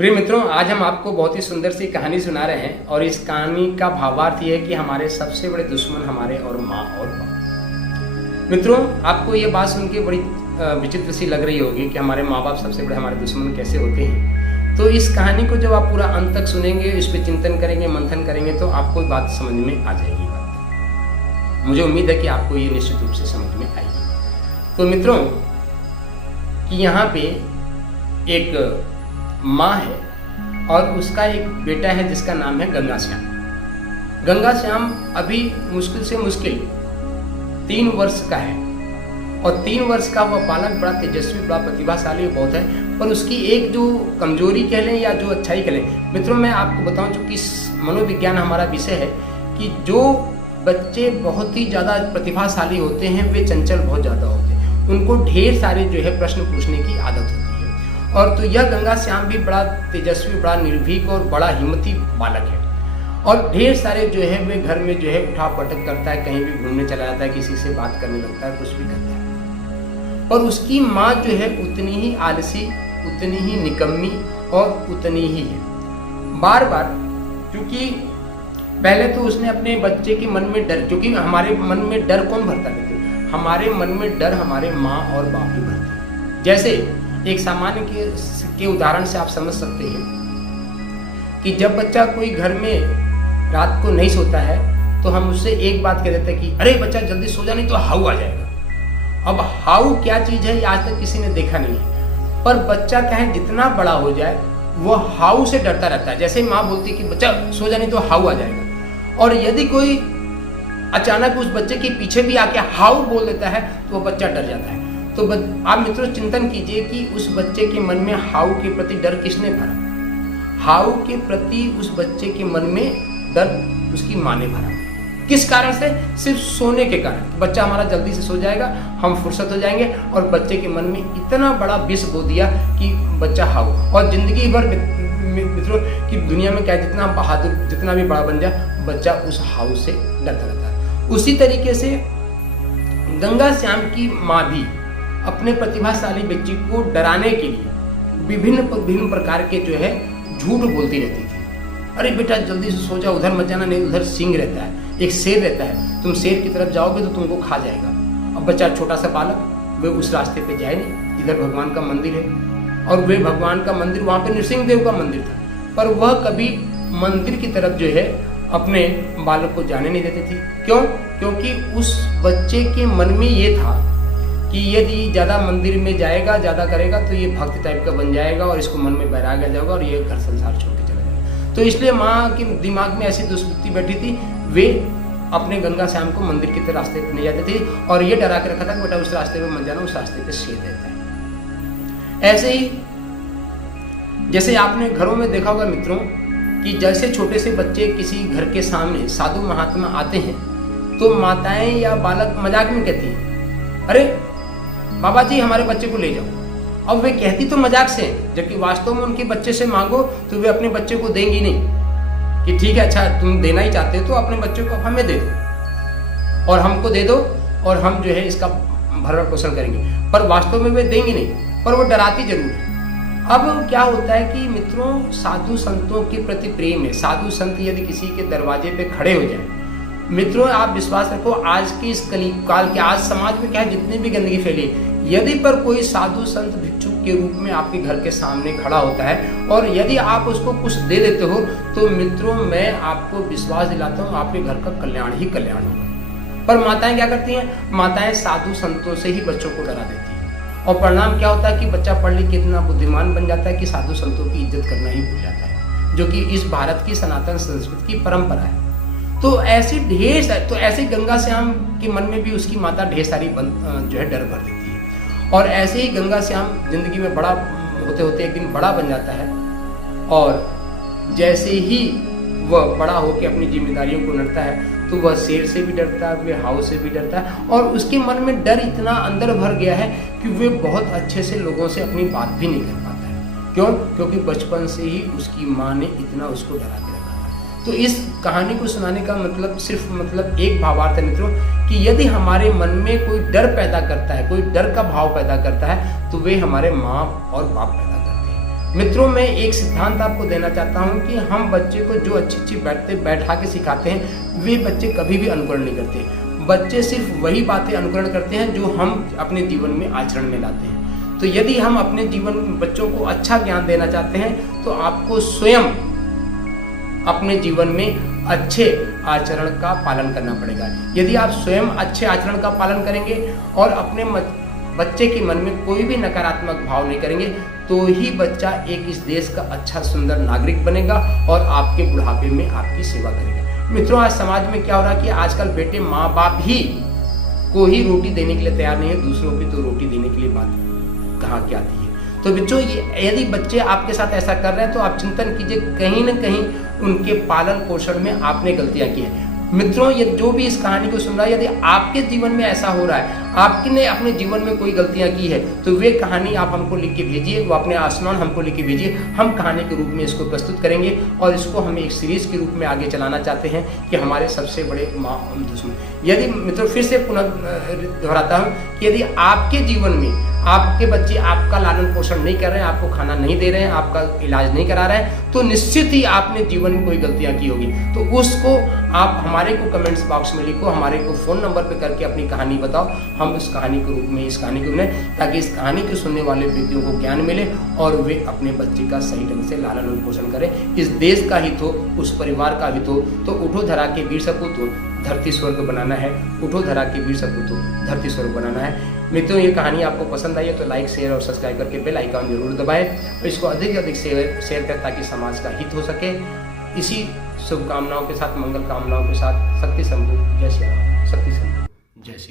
प्रिय मित्रों, आज हम आपको बहुत ही सुंदर सी कहानी सुना रहे हैं और इस कहानी का भावार्थ ये है कि हमारे सबसे बड़े दुश्मन हमारे और माँ और बाप। मित्रों, आपको ये बात सुन के बड़ी विचित्र सी लग रही होगी कि हमारे माँ बाप सबसे बड़े हमारे दुश्मन कैसे होते हैं। तो इस कहानी को जब आप पूरा अंत तक सुनेंगे, इस पर चिंतन करेंगे, मंथन करेंगे तो आपको बात समझ में आ जाएगी। बात मुझे उम्मीद है कि आपको ये निश्चित रूप से समझ में आएगी। तो मित्रों, कि यहाँ पे एक माँ है और उसका एक बेटा है जिसका नाम है गंगाश्याम। गंगाश्याम अभी मुश्किल से मुश्किल 3 वर्ष का है और 3 वर्ष का वह बालक बड़ा तेजस्वी, बड़ा प्रतिभाशाली बहुत है। पर उसकी एक जो कमजोरी कह लें या जो अच्छाई कह लें, मित्रों मैं आपको बताऊं, चूंकि मनोविज्ञान हमारा विषय है कि जो बच्चे बहुत ही ज़्यादा प्रतिभाशाली होते हैं वे चंचल बहुत ज़्यादा होते हैं, उनको ढेर सारे जो है प्रश्न पूछने की आदत होती है। और तो यह गंगाश्याम भी बड़ा तेजस्वी, बड़ा निर्भीक और बड़ा हिम्मती बालक है और ढेर सारे जो है वे घर में जो है उठा पटक करता है, कहीं भी घूमने चला जाता है, किसी से बात करने लगता है, कुछ भी करता है। पर उसकी माँ जो है उतनी ही आलसी, उतनी ही निकम्मी और उतनी ही है। बार बार, क्योंकि पहले तो उसने अपने बच्चे के मन में डर, क्योंकि हमारे मन में डर कौन भरता है? हमारे मन में डर हमारे माँ और बाप ही भरते हैं। जैसे एक सामान्य के उदाहरण से आप समझ सकते हैं कि जब बच्चा कोई घर में रात को नहीं सोता है तो हम उससे एक बात कह देते हैं कि अरे बच्चा जल्दी सो जा, नहीं तो हाउ आ जाएगा। अब हाउ क्या चीज़ है ये आज तक किसी ने देखा नहीं है, पर बच्चा चाहे जितना बड़ा हो जाए वो हाउ से डरता रहता है। जैसे माँ बोलती है कि बच्चा सो जा, नहीं तो हाउ आ जाएगा, और यदि कोई अचानक उस बच्चे के पीछे भी आके हाउ बोल देता है तो वो बच्चा डर जाता है। तो आप मित्रों चिंतन कीजिए कि उस बच्चे के मन में हाउ के प्रति डर किसने भरा? हाउ के प्रति उस बच्चे के मन में डर उसकी माँ ने भरा। किस कारण से? सिर्फ सोने के कारण। बच्चा हमारा जल्दी से सो जाएगा, हम फुर्सत हो जाएंगे, और बच्चे के मन में इतना बड़ा विष बो दिया कि बच्चा हाउ। और जिंदगी भर मित्रों कि दुनिया में क्या, जितना बहादुर, जितना भी बड़ा बन जाए, बच्चा उस हाउ से डरता रहता है। उसी तरीके से गंगाश्याम की माँ भी अपने प्रतिभाशाली बच्ची को डराने के लिए विभिन्न प्रकार के जो है झूठ बोलती रहती थी। अरे बेटा जल्दी से सो जाओ, उधर मत जाना, नहीं उधर सिंह रहता है, एक शेर रहता है, तुम शेर की तरफ जाओगे तो तुमको खा जाएगा। अब बच्चा छोटा सा बालक, वे उस रास्ते पे जाए नहीं, इधर भगवान का मंदिर है और वे भगवान का मंदिर, वहाँ पे नृसिंह देव का मंदिर था, पर वह कभी मंदिर की तरफ जो है अपने बालक को जाने नहीं देती थी। क्यों? क्योंकि उस बच्चे के मन में ये था कि यदि ज़्यादा मंदिर में जाएगा, ज़्यादा करेगा तो ये भक्त टाइप का बन जाएगा और इसको मन में वैराग्य आ जाएगा और ये घर संसार छोड़ के चला जाएगा। तो इसलिए माँ के दिमाग में ऐसी दुष्वृत्ति बैठी थी, वे अपने गंगाश्याम को मंदिर के रास्ते पर ले जाते थे और ये डरा के रखा था कि बेटा उस रास्ते पे मत जाना, उस रास्ते पे शेर रहता है। ऐसे ही जैसे आपने घरों में देखा होगा मित्रों कि जैसे छोटे से बच्चे किसी घर के सामने साधु महात्मा आते हैं तो माताएं या बालक मजाक में कहती हैं, अरे बाबा जी हमारे बच्चे को ले जाओ। अब वे कहती तो मजाक से, जबकि वास्तव में उनके बच्चे से मांगो तो वे अपने बच्चे को देंगी नहीं कि ठीक है, अच्छा तुम देना ही चाहते हो तो अपने बच्चे को हमें दे दो और हमको दे दो और हम जो है इसका भरण पोषण करेंगे, पर वास्तव में वे देंगी नहीं, पर वो डराती जरूर है। अब क्या होता है कि मित्रों साधु संतों के प्रति प्रेम है। साधु संत यदि किसी के दरवाजे पे खड़े हो जाए, मित्रों आप विश्वास रखो, आज की इस कलिकाल के, आज समाज में क्या है, जितनी भी गंदगी फैली, यदि पर कोई साधु संत भिक्षुक के रूप में आपके घर के सामने खड़ा होता है और यदि आप उसको कुछ दे देते हो तो मित्रों मैं आपको विश्वास दिलाता हूँ आपके घर का कल्याण ही कल्याण होगा। पर माताएं क्या करती हैं? माताएं साधु संतों से ही बच्चों को डरा देती हैं और परिणाम क्या होता है कि बच्चा पढ़ लिख के इतना बुद्धिमान बन जाता है कि साधु संतों की इज्जत करना ही भूल जाता है, जो कि इस भारत की सनातन संस्कृति की परंपरा है। तो ऐसे ऐसे गंगाश्याम के मन में भी उसकी माता ढेर सारी जो है डर भर देती है और ऐसे ही गंगाश्याम जिंदगी में बड़ा होते होते एक दिन बड़ा बन जाता है और जैसे ही वह बड़ा होकर अपनी जिम्मेदारियों को निभाता है तो वह शेर से भी डरता है, वह हाउ से भी डरता है और उसके मन में डर इतना अंदर भर गया है कि वह बहुत अच्छे से लोगों से अपनी बात भी नहीं कर पाता है। क्यों? क्योंकि बचपन से ही उसकी माँ ने इतना उसको डरा के रखा। तो इस कहानी को सुनाने का मतलब एक भावार्थ है मित्रों कि यदि हमारे मन में कोई डर पैदा करता है, कोई डर का भाव पैदा करता है तो वे हमारे माँ और बाप पैदा करते हैं। मित्रों, मैं एक सिद्धांत आपको देना चाहता हूं कि हम बच्चे को जो अच्छी बैठा के सिखाते हैं, वे बच्चे कभी भी अनुकरण नहीं करते। बच्चे सिर्फ वही बातें अनुकरण करते हैं जो हम अपने जीवन में आचरण में लाते हैं। तो यदि हम अपने जीवन में बच्चों को अच्छा ज्ञान देना चाहते हैं तो आपको स्वयं अपने जीवन में अच्छे आचरण का पालन करना पड़ेगा। यदि आप स्वयं अच्छे आचरण का पालन करेंगे और अपने बच्चे के मन में कोई भी नकारात्मक भाव नहीं करेंगे, तो ही बच्चा एक इस देश का अच्छा सुंदर नागरिक बनेगा और आपके बुढ़ापे में आपकी सेवा करेगा। मित्रों, आज समाज में क्या हो रहा है कि आजकल बेटे माँ बाप ही को ही रोटी देने के लिए तैयार नहीं है, दूसरों की तो रोटी देने के लिए बात कहाँ की आती है। तो बच्चों, यदि बच्चे आपके साथ ऐसा कर रहे हैं तो आप चिंतन कीजिए, कहीं ना कहीं उनके पालन पोषण में आपने गलतियां की हैं। मित्रों, ये जो भी इस कहानी को सुन रहा है, यदि आपके जीवन में ऐसा हो रहा है, आपने अपने जीवन में कोई गलतियां की है, तो वे कहानी आप हमको लिख के भेजिए, वो अपने आसमान हमको लिख के भेजिए। हम कहानी के रूप में इसको प्रस्तुत करेंगे और इसको हम एक सीरीज के रूप में आगे चलाना चाहते हैं कि हमारे सबसे बड़े माँ और दुश्मन। यदि मित्रों, फिर से पुनः दोहराता हूँ कि यदि आपके जीवन में आपके बच्चे आपका लालन पोषण नहीं कर रहे हैं, आपको खाना नहीं दे रहे हैं, आपका इलाज नहीं करा रहे हैं, तो निश्चित ही आपने जीवन में कोई गलतियां की होगी। तो उसको आप हमारे को कमेंट्स बॉक्स में लिखो, हमारे को फ़ोन नंबर पे करके अपनी कहानी बताओ। हम इस कहानी के रूप में इस कहानी को बनाएं ताकि इस कहानी को सुनने वाले व्यक्तियों को ज्ञान मिले और वे अपने बच्चे का सही ढंग से लालन पोषण करें। इस देश का हित हो, उस परिवार का हित हो। तो उठो धरा के वीर सपूत हो, धरती स्वर्ग बनाना है। उठो धरा के वीर सपूत हो, धरती स्वर्ग बनाना है। मित्रों, ये कहानी आपको पसंद आई है तो लाइक, शेयर और सब्सक्राइब करके बेल आइकन जरूर दबाएं और इसको अधिक से अधिक शेयर करें ताकि समाज का हित हो सके। इसी शुभकामनाओं के साथ, मंगल कामनाओं के साथ, शक्ति शंभू, जय श्री राम, शक्ति शंभू, जय श्री